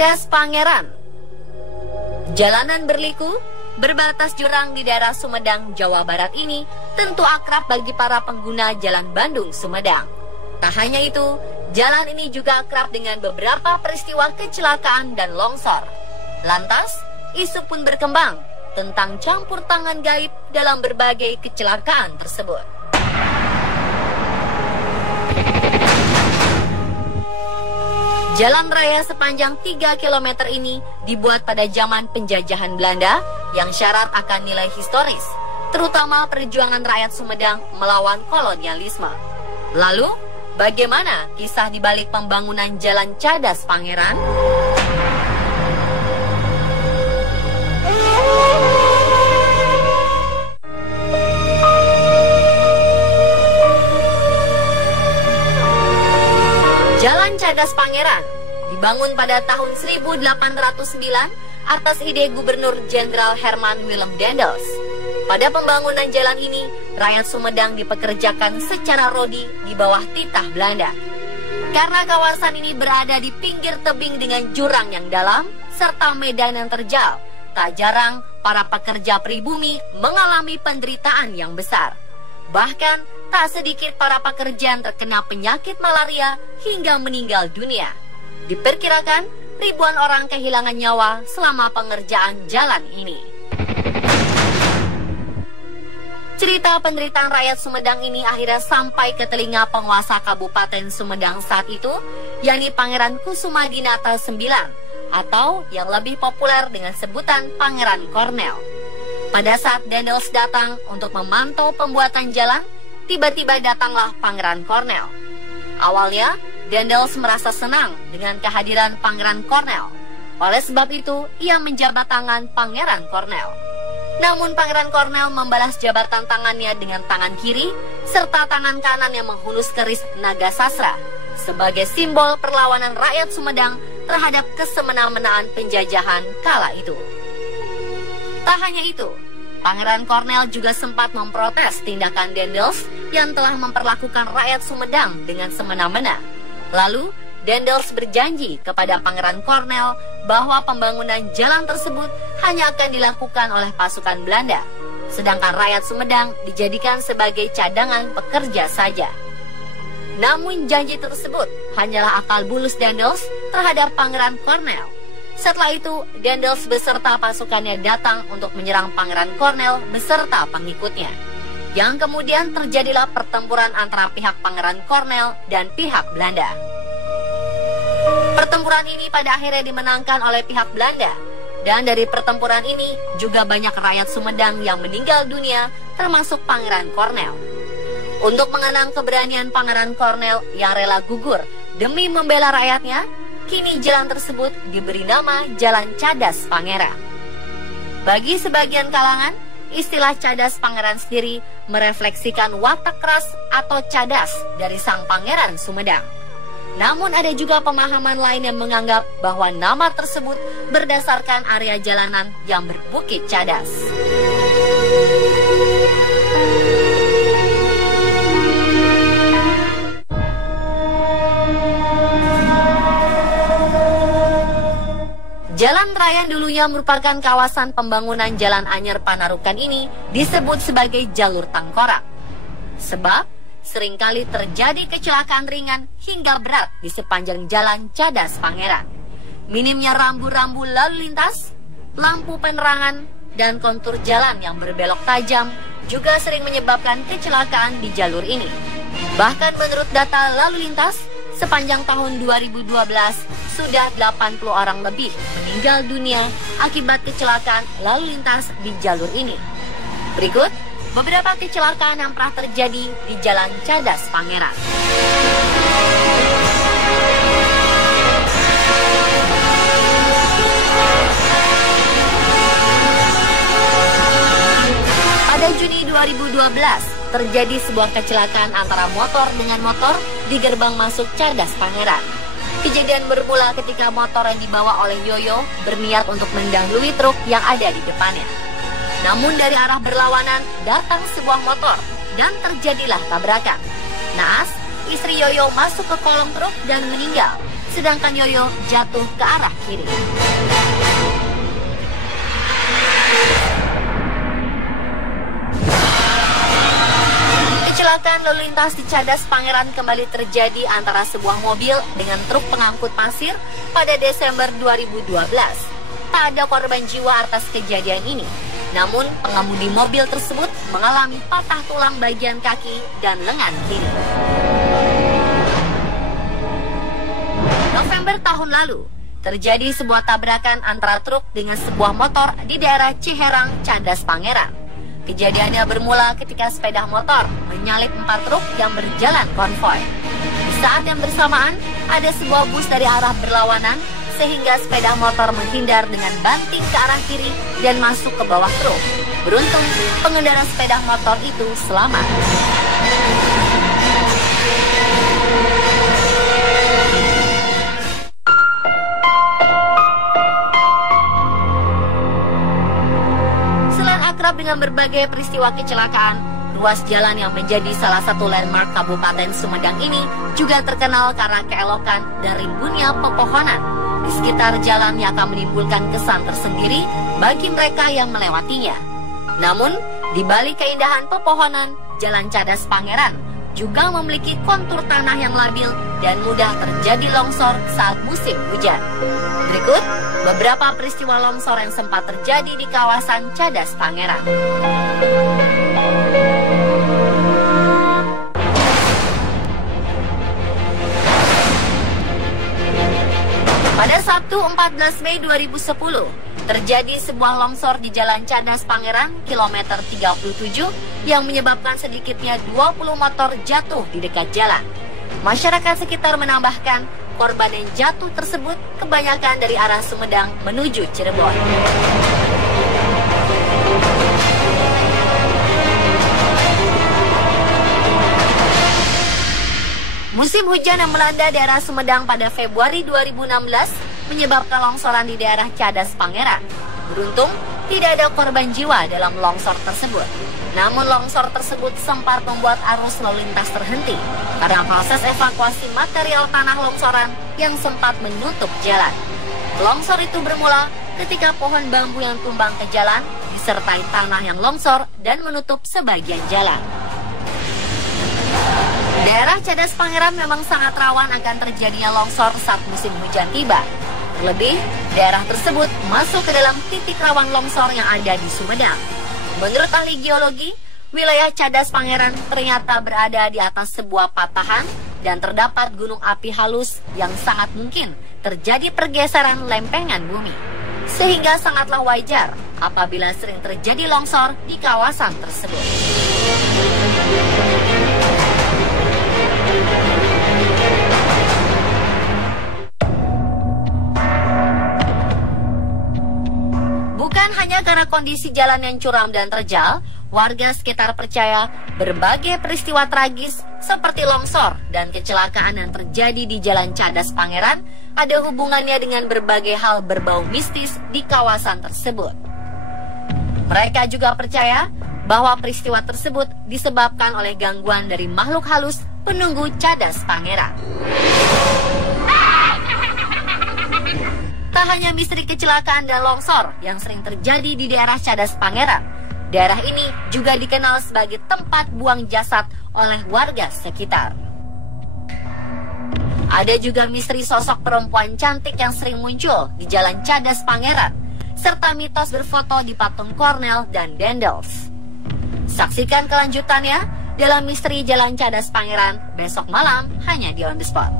Cadas Pangeran. Jalanan berliku, berbatas jurang di daerah Sumedang, Jawa Barat ini tentu akrab bagi para pengguna jalan Bandung-Sumedang. Tak hanya itu, jalan ini juga akrab dengan beberapa peristiwa kecelakaan dan longsor. Lantas, isu pun berkembang tentang campur tangan gaib dalam berbagai kecelakaan tersebut. Jalan raya sepanjang 3 km ini dibuat pada zaman penjajahan Belanda yang syarat akan nilai historis, terutama perjuangan rakyat Sumedang melawan kolonialisme. Lalu, bagaimana kisah di balik pembangunan Jalan Cadas Pangeran? Jalan Cadas Pangeran dibangun pada tahun 1809 atas ide Gubernur Jenderal Herman Willem Daendels. Pada pembangunan jalan ini, rakyat Sumedang dipekerjakan secara rodi di bawah titah Belanda. Karena kawasan ini berada di pinggir tebing dengan jurang yang dalam serta medan yang terjal, tak jarang para pekerja pribumi mengalami penderitaan yang besar. Bahkan, tak sedikit para pekerja yang terkena penyakit malaria hingga meninggal dunia. Diperkirakan ribuan orang kehilangan nyawa selama pengerjaan jalan ini. Cerita penderitaan rakyat Sumedang ini akhirnya sampai ke telinga penguasa Kabupaten Sumedang saat itu, yakni Pangeran Kusumadinata IX, atau yang lebih populer dengan sebutan Pangeran Kornel. Pada saat Daendels datang untuk memantau pembuatan jalan, tiba-tiba datanglah Pangeran Kornel. Awalnya, Daendels merasa senang dengan kehadiran Pangeran Kornel. Oleh sebab itu, ia menjabat tangan Pangeran Kornel. Namun Pangeran Kornel membalas jabatan tangannya dengan tangan kiri, serta tangan kanan yang menghunus keris naga sasra, sebagai simbol perlawanan rakyat Sumedang terhadap kesemena-menaan penjajahan kala itu. Tak hanya itu, Pangeran Kornel juga sempat memprotes tindakan Daendels yang telah memperlakukan rakyat Sumedang dengan semena-mena. Lalu, Daendels berjanji kepada Pangeran Kornel bahwa pembangunan jalan tersebut hanya akan dilakukan oleh pasukan Belanda, sedangkan rakyat Sumedang dijadikan sebagai cadangan pekerja saja. Namun janji tersebut hanyalah akal bulus Daendels terhadap Pangeran Kornel. Setelah itu, Daendels beserta pasukannya datang untuk menyerang Pangeran Kornel beserta pengikutnya. Yang kemudian terjadilah pertempuran antara pihak Pangeran Kornel dan pihak Belanda. Pertempuran ini pada akhirnya dimenangkan oleh pihak Belanda. Dan dari pertempuran ini juga banyak rakyat Sumedang yang meninggal dunia, termasuk Pangeran Kornel. Untuk mengenang keberanian Pangeran Kornel yang rela gugur demi membela rakyatnya, kini jalan tersebut diberi nama Jalan Cadas Pangeran. Bagi sebagian kalangan, istilah Cadas Pangeran sendiri merefleksikan watak keras atau cadas dari sang Pangeran Sumedang. Namun ada juga pemahaman lain yang menganggap bahwa nama tersebut berdasarkan area jalanan yang berbukit cadas. Jalan raya dulunya merupakan kawasan pembangunan Jalan Anyar Panarukan ini disebut sebagai jalur tengkorak. Sebab seringkali terjadi kecelakaan ringan hingga berat di sepanjang Jalan Cadas Pangeran. Minimnya rambu-rambu lalu lintas, lampu penerangan, dan kontur jalan yang berbelok tajam juga sering menyebabkan kecelakaan di jalur ini. Bahkan menurut data lalu lintas, sepanjang tahun 2012 sudah 80 orang lebih meninggal dunia akibat kecelakaan lalu lintas di jalur ini. Berikut beberapa kecelakaan yang pernah terjadi di Jalan Cadas Pangeran. Pada Juni 2012, terjadi sebuah kecelakaan antara motor dengan motor di gerbang masuk Cadas Pangeran. Kejadian bermula ketika motor yang dibawa oleh Yoyo berniat untuk mendahului truk yang ada di depannya. Namun dari arah berlawanan datang sebuah motor dan terjadilah tabrakan. Naas, istri Yoyo masuk ke kolong truk dan meninggal, sedangkan Yoyo jatuh ke arah kiri. Kecelakaan lalu lintas di Cadas Pangeran kembali terjadi antara sebuah mobil dengan truk pengangkut pasir pada Desember 2012. Tak ada korban jiwa atas kejadian ini. Namun, pengemudi mobil tersebut mengalami patah tulang bagian kaki dan lengan kiri. November tahun lalu, terjadi sebuah tabrakan antara truk dengan sebuah motor di daerah Ciherang, Cadas Pangeran. Kejadiannya bermula ketika sepeda motor menyalip 4 truk yang berjalan konvoi. Di saat yang bersamaan, ada sebuah bus dari arah berlawanan sehingga sepeda motor menghindar dengan banting ke arah kiri dan masuk ke bawah truk. Beruntung, pengendara sepeda motor itu selamat. Selain akrab dengan berbagai peristiwa kecelakaan, ruas jalan yang menjadi salah satu landmark Kabupaten Sumedang ini juga terkenal karena keelokan dan rimbunnya pepohonan. Di sekitar jalan yang akan menimbulkan kesan tersendiri bagi mereka yang melewatinya. Namun, di balik keindahan pepohonan, Jalan Cadas Pangeran juga memiliki kontur tanah yang labil dan mudah terjadi longsor saat musim hujan. Berikut beberapa peristiwa longsor yang sempat terjadi di kawasan Cadas Pangeran. Pada Sabtu 14 Mei 2010, terjadi sebuah longsor di Jalan Cadas Pangeran, kilometer 37, yang menyebabkan sedikitnya 20 motor jatuh di dekat jalan. Masyarakat sekitar menambahkan, korban yang jatuh tersebut kebanyakan dari arah Sumedang menuju Cirebon. Musim hujan yang melanda daerah Sumedang pada Februari 2016 menyebabkan longsoran di daerah Cadas Pangeran. Beruntung, tidak ada korban jiwa dalam longsor tersebut. Namun longsor tersebut sempat membuat arus lalu lintas terhenti karena proses evakuasi material tanah longsoran yang sempat menutup jalan. Longsor itu bermula ketika pohon bambu yang tumbang ke jalan disertai tanah yang longsor dan menutup sebagian jalan. Daerah Cadas Pangeran memang sangat rawan akan terjadinya longsor saat musim hujan tiba. Terlebih, daerah tersebut masuk ke dalam titik rawan longsor yang ada di Sumedang. Menurut ahli geologi, wilayah Cadas Pangeran ternyata berada di atas sebuah patahan dan terdapat gunung api halus yang sangat mungkin terjadi pergeseran lempengan bumi. Sehingga sangatlah wajar apabila sering terjadi longsor di kawasan tersebut. Bukan hanya karena kondisi jalan yang curam dan terjal, warga sekitar percaya berbagai peristiwa tragis seperti longsor dan kecelakaan yang terjadi di Jalan Cadas Pangeran ada hubungannya dengan berbagai hal berbau mistis di kawasan tersebut. Mereka juga percaya bahwa peristiwa tersebut disebabkan oleh gangguan dari makhluk halus penunggu Cadas Pangeran. Tak hanya misteri kecelakaan dan longsor yang sering terjadi di daerah Cadas Pangeran, daerah ini juga dikenal sebagai tempat buang jasad oleh warga sekitar. Ada juga misteri sosok perempuan cantik yang sering muncul di Jalan Cadas Pangeran, serta mitos berfoto di patung Cornell dan Dendels. Saksikan kelanjutannya dalam Misteri Jalan Cadas Pangeran besok malam hanya di On The Spot.